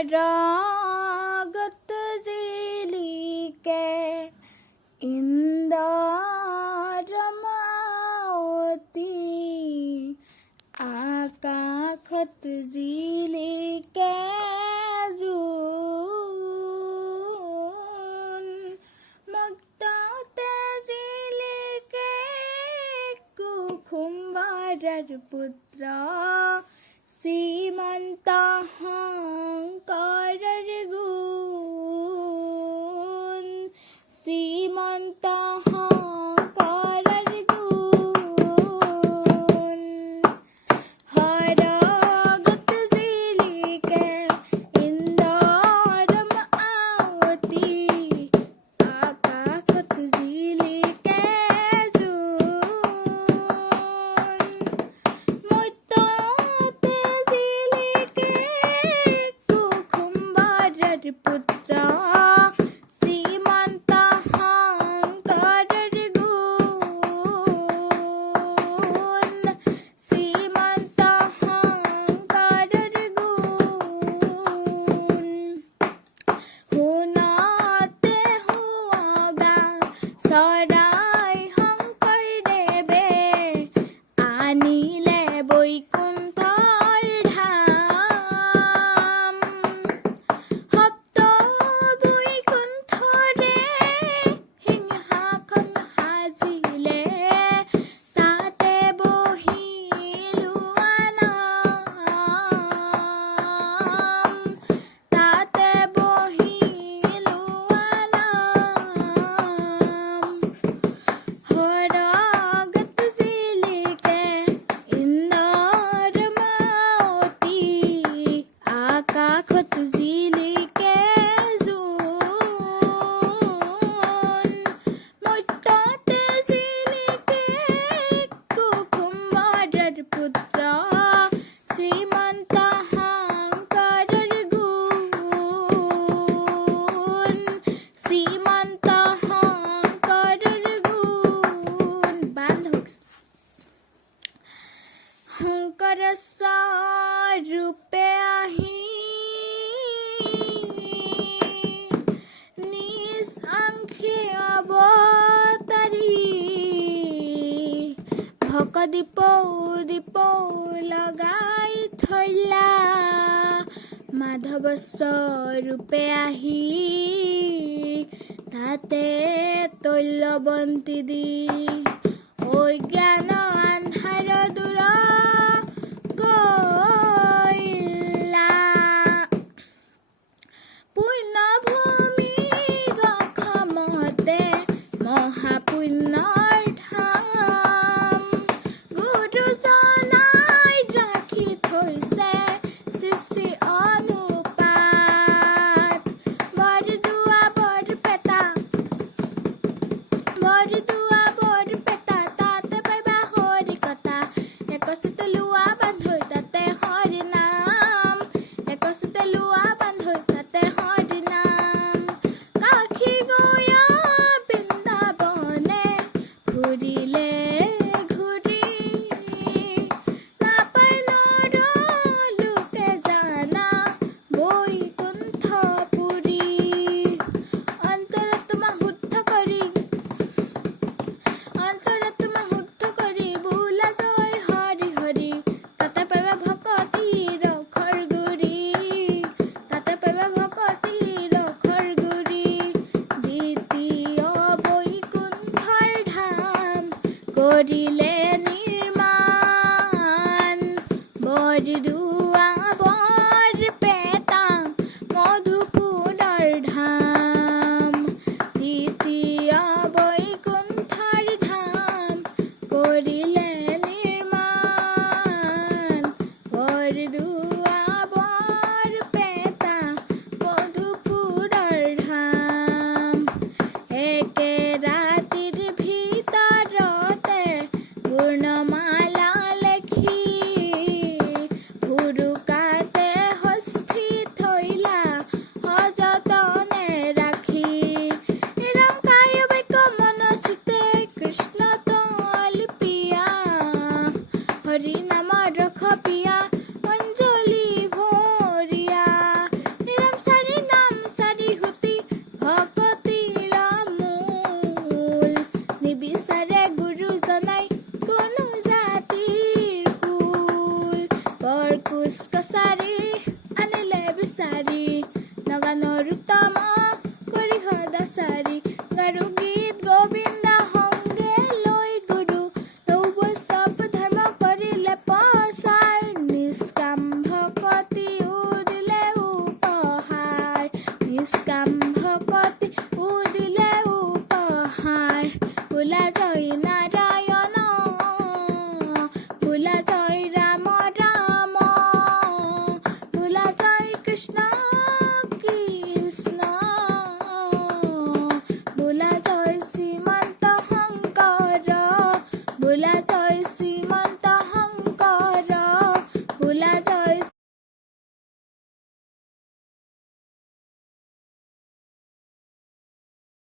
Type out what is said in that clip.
সৰগত জিলিকে ইন্দ্ৰমাৱতী আকাশত জিলিকে জোন মুক্ততে জিলিকে কুসুম্বৰৰ পুত্ৰ শ্ৰীমন্ত শংকৰৰ গুণ শ্ৰীমন্ত শংকৰৰ গুণ সৰগত জিলিকে ইন্দ্ৰমাৱতী আকাশত জিলিকে পুত্ৰ শ্ৰীমন্ত শংকৰৰ গুণ শ্ৰীমন্ত শংকৰৰ গুণ শুনতে সুৱগা চৰাই শংকৰদেৱে আনিলে বৈকুণ্ঠৰ ধাম সপ্ত বৈকুণ্ঠৰে সিংহাসন সাজিলে তাতে বহি লোৱা নাম তাতে বহি লোৱা নাম সৰগত জিলিকে ইন্দ্ৰমাৱতী আকাশত জিলিকে জোন মুক্ততে জিলিকে কুসুম্বৰৰ পুত্ৰ শ্ৰীমন্ত শংকৰৰ গুণ শ্ৰীমন্ত শংকৰৰ গুণ বান্ধৱ শংকৰ স্বৰূপে আহি নিজ আংশে অৱতাৰী ভকদীপ লগাই থৈলা মাধৱ স্বৰূপে আহি তাতে তৈলবন্তি দি অজ্ঞান আন্ধাৰ দূৰ কৰিলা পুণ্যভূমি অসমতে মহাপুণ্যৰ ধাম গুৰুজনাই ৰাখি থৈছে সৃষ্টি অনুপাত বৰদোৱা বৰপেটা তাতে পাইবা হৰি কথা একচিত লোৱা বান্ধৈ তাতে হৰি নাম একচিত লোৱা বান্ধৈ তাতে হৰি নাম কাশী গয়া বৃন্দাবনে ঘূৰিলে ঘূৰি নাপায় লোকে জানা বৈকুণ্ঠপুৰী অন্তৰাত্মা শুদ্ধ কৰি বোলা জয় হৰি হৰি তাতে পাবা ভকতিৰ খৰগুৰি তাতে পাবা ভকতিৰ খৰগুৰি দ্বিতীয় বৈকুণ্ঠৰ ধাম কৰিলে নিৰ্মাণ বৰদোৱা বৰপেটা মধুপুৰৰ ধাম দ্বিতীয় বৈকুণ্ঠৰ ধাম কৰিলে নিৰ্মাণ বৰদোৱা বৰপেটা মধুপুৰৰ ধাম একে ৰাতিৰ ভিতৰতে বানৰ